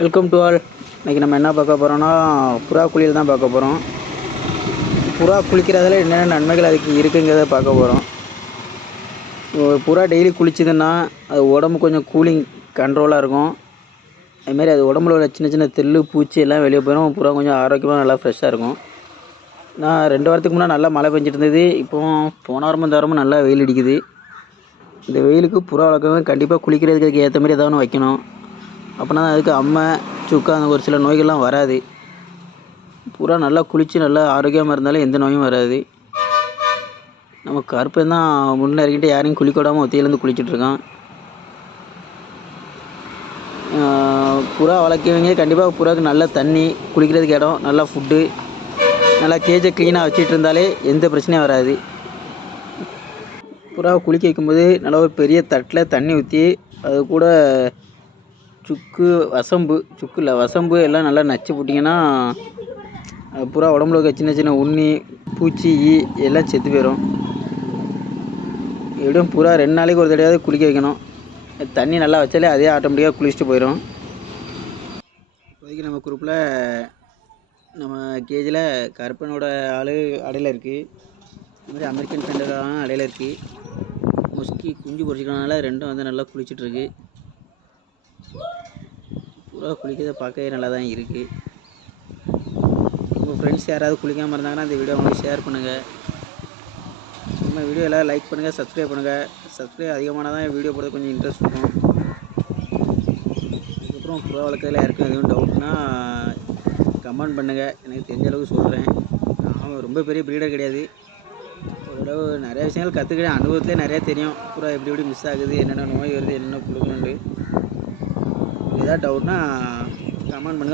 Welcome to all. இன்றைக்கி நம்ம என்ன பார்க்க போகிறோன்னா புறா குளியல் தான் பார்க்க போகிறோம். புறா குளிக்கிறதுல என்னென்ன நன்மைகள் அதுக்கு இருக்குங்கிறத பார்க்க போகிறோம். புறா டெய்லி குளிச்சுதுன்னா அது உடம்பு கொஞ்சம் கூலிங் கண்ட்ரோலாக இருக்கும். அதுமாரி அது உடம்புல உள்ள சின்ன சின்ன தெள்ளு பூச்சி எல்லாம் வெளியே போயிடும். புறா கொஞ்சம் ஆரோக்கியமாக நல்லா ஃப்ரெஷ்ஷாக இருக்கும். நான் 2 வாரத்துக்கு முன்னாடி நல்லா மழை பெஞ்சிட்டு இருந்தது. போன வாரமும் இந்த வாரமும் நல்லா வெயில் அடிக்குது. இந்த வெயிலுக்கு புறா வளர்க்குறவங்க கண்டிப்பாக குளிக்கிறதுக்கு ஏற்ற மாதிரி ஏதாவது ஒன்று வைக்கணும். அப்படின்னா அதுக்கு அம்மை சுக்கா அந்த ஒரு சில நோய்கள்லாம் வராது. புறா நல்லா குளித்து நல்லா ஆரோக்கியமாக இருந்தாலும் எந்த நோயும் வராது. நம்ம கருப்பன் தான் முன்னே இருக்கிட்டு யாரையும் குளிக்க விடாமல் ஒத்தையிலேருந்து குளிச்சுட்ருக்கான். புறா வளர்க்கவங்க கண்டிப்பாக புறாவுக்கு நல்ல தண்ணி, குளிக்கிறதுக்கு இடம், நல்லா ஃபுட்டு, நல்லா கேஜை க்ளீனாக வச்சுட்டு இருந்தாலே எந்த பிரச்சனையும் வராது. புறாவை குளிக்க வைக்கும்போது நல்லா ஒரு பெரிய தட்டில் தண்ணி ஊற்றி அது கூட வசம்பு எல்லாம் நல்லா நச்சு போட்டிங்கன்னா புறா உடம்புல இருக்க சின்ன சின்ன உண்ணி பூச்சி எல்லாம் செத்து போயிடும். எப்படியும் புறா 2 நாளைக்கு ஒரு தடவையாவது குளிக்க வைக்கணும். தண்ணி நல்லா வச்சாலே அதே ஆட்டோமேட்டிக்காக குளிச்சுட்டு போயிடும். இப்போதைக்கு நம்ம குரூப்பில் நம்ம கேஜில் கருப்பனோட ஆள் அடையில் இருக்குது. இதுமாதிரி அமெரிக்கன் ஃபெண்டரான அடையில் இருக்குது. மொஸ்கி குஞ்சு பொறிச்சிக்கிறதுனால ரெண்டும் வந்து நல்லா குளிச்சுட்ருக்கு. புறா குளிக்கிறத பார்க்கவே நல்லா தான் இருக்குது. உங்கள் ஃப்ரெண்ட்ஸ் யாராவது குளிக்காமல் இருந்தாங்கன்னா அந்த வீடியோ அவங்களுக்கு ஷேர் பண்ணுங்கள். நம்ம வீடியோ எல்லாம் லைக் பண்ணுங்கள், சப்ஸ்கிரைப் பண்ணுங்கள். சப்ஸ்கிரைப் அதிகமானால் தான் வீடியோ போடுறது கொஞ்சம் இன்ட்ரெஸ்ட் இருக்கும். அதுக்கப்புறம் புறா வளர்க்குறதுல யாருக்கும் எதுவும் டவுட்னா கமெண்ட் பண்ணுங்கள். எனக்கு தெரிஞ்ச அளவுக்கு சொல்கிறேன். நான் ரொம்ப பெரிய ப்ரீடர் கிடையாது. ஓரளவு நிறைய விஷயங்கள் கற்றுக்கிறேன். அனுபவத்துலேயே நிறையா தெரியும். புறா எப்படி மிஸ் ஆகுது, என்னென்ன நோய் வருது, என்னென்ன கொடுக்கணுன்ட்டு. ஏதாவது டவுட்னா கமெண்ட் பண்ணுங்கள்.